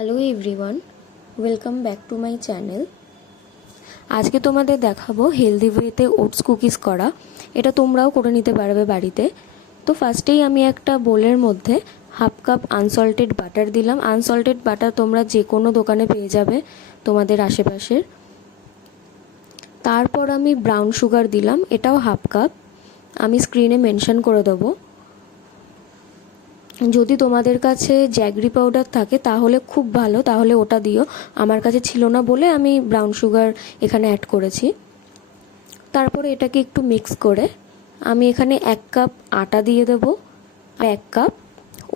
Hello everyone, welcome back to my channel. আজকে তোমাদের দেখাবো হেলদি ওয়েতে ওটস কুকিজ করা। এটা তোমরাও করে নিতে পারবে বাড়িতে। তো ফার্স্টেই আমি একটা বোলের মধ্যে হাফ কাপ আনসল্টেড বাটার দিলাম। আনসল্টেড বাটার তোমরা যে কোনো দোকানে পেয়ে যাবে তোমাদের আশেপাশের। তারপর আমি ব্রাউন সুগার দিলাম, এটাও হাফ কাপ। আমি স্ক্রিনে মেনশন করে দেবো। যদি তোমাদের কাছে জ্যাগরি পাউডার থাকে তাহলে খুব ভালো, তাহলে ওটা দিও। আমার কাছে ছিল না বলে আমি ব্রাউন সুগার এখানে অ্যাড করেছি। তারপরে এটাকে একটু মিক্স করে আমি এখানে 1 কাপ আটা দিয়ে দেবো আর 1 কাপ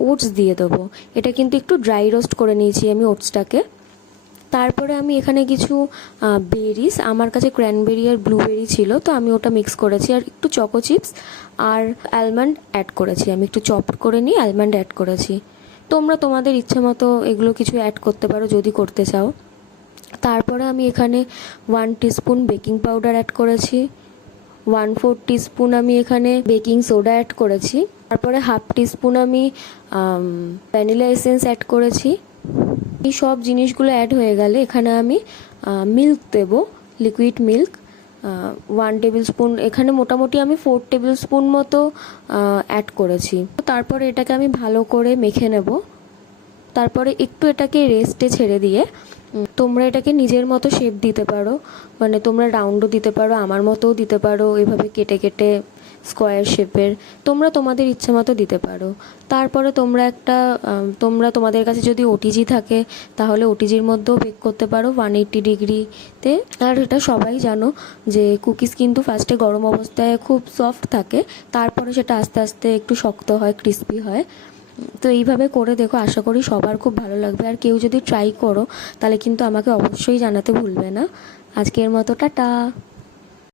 ওটস দিয়ে দেবো। এটা কিন্তু একটু ড্রাই রোস্ট করে নিয়েছি আমি ওটসটাকে। তারপরে আমি এখানে কিছু বেরিস, আমার কাছে ক্র্যানবেরি আর ব্লুবেরি ছিল, তো আমি ওটা মিক্স করেছি। আর একটু চকো চিপস আর অ্যালমন্ড অ্যাড করেছি। আমি একটু চপ করে নিয়ে অ্যালমন্ড অ্যাড করেছি। তোমরা তোমাদের ইচ্ছে মতো এগুলো কিছু অ্যাড করতে পারো যদি করতে চাও। তারপরে আমি এখানে 1 টিস্পুন বেকিং পাউডার অ্যাড করেছি, 1/4 টিস্পুন আমি এখানে বেকিং সোডা অ্যাড করেছি। তারপরে হাফ টিস্পুন আমি ভ্যানিলা এসেন্স অ্যাড করেছি। এই সব জিনিসগুলো অ্যাড হয়ে গেলে এখানে আমি মিল্ক দেব, লিকুইড মিল্ক 1 টেবিল স্পুন। এখানে মোটামুটি আমি 4 টেবিল স্পুন মতো অ্যাড করেছি। তারপরে এটাকে আমি ভালো করে মেখে নেব। তারপরে একটু এটাকে রেস্টে ছেড়ে দিয়ে তোমরা এটাকে নিজের মতো শেপ দিতে পারো, মানে তোমরা রাউন্ডও দিতে পারো, আমার মতোও দিতে পারো, এভাবে কেটে কেটে স্কোয়ার শেপের তোমরা তোমাদের ইচ্ছে মতো দিতে পারো। তারপরে তোমরা তোমাদের কাছে যদি ওটিজি থাকে তাহলে ওটিজির মধ্যেও বেক করতে পারো 180 ডিগ্রিতে। আর এটা সবাই জানো যে কুকিজ কিন্তু ফার্স্টে গরম অবস্থায় খুব সফট থাকে, তারপরে সেটা আস্তে আস্তে একটু শক্ত হয়, ক্রিস্পি হয়। তো এইভাবে করে দেখো, আশা করি সবার খুব ভালো লাগবে। আর কেউ যদি ট্রাই করো তাহলে কিন্তু আমাকে অবশ্যই জানাতে ভুলবে না। আজকের মতো টাটা।